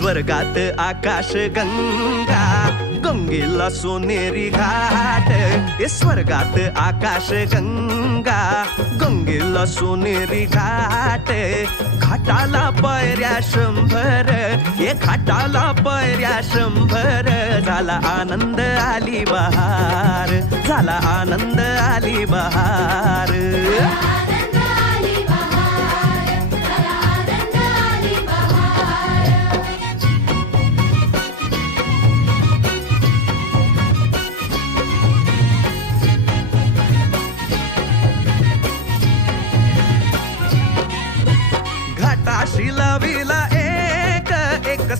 स्वर्गात आकाश गंगा, गंगेला सोनेरी घाट. स्वर्गात आकाश गंगा, गंगेला सोनेरी घाट. घाटाला पायऱ्या 100, ये घाटाला पायऱ्या 100. झाला आनंद आली बहार, झाला आनंद आली बहार.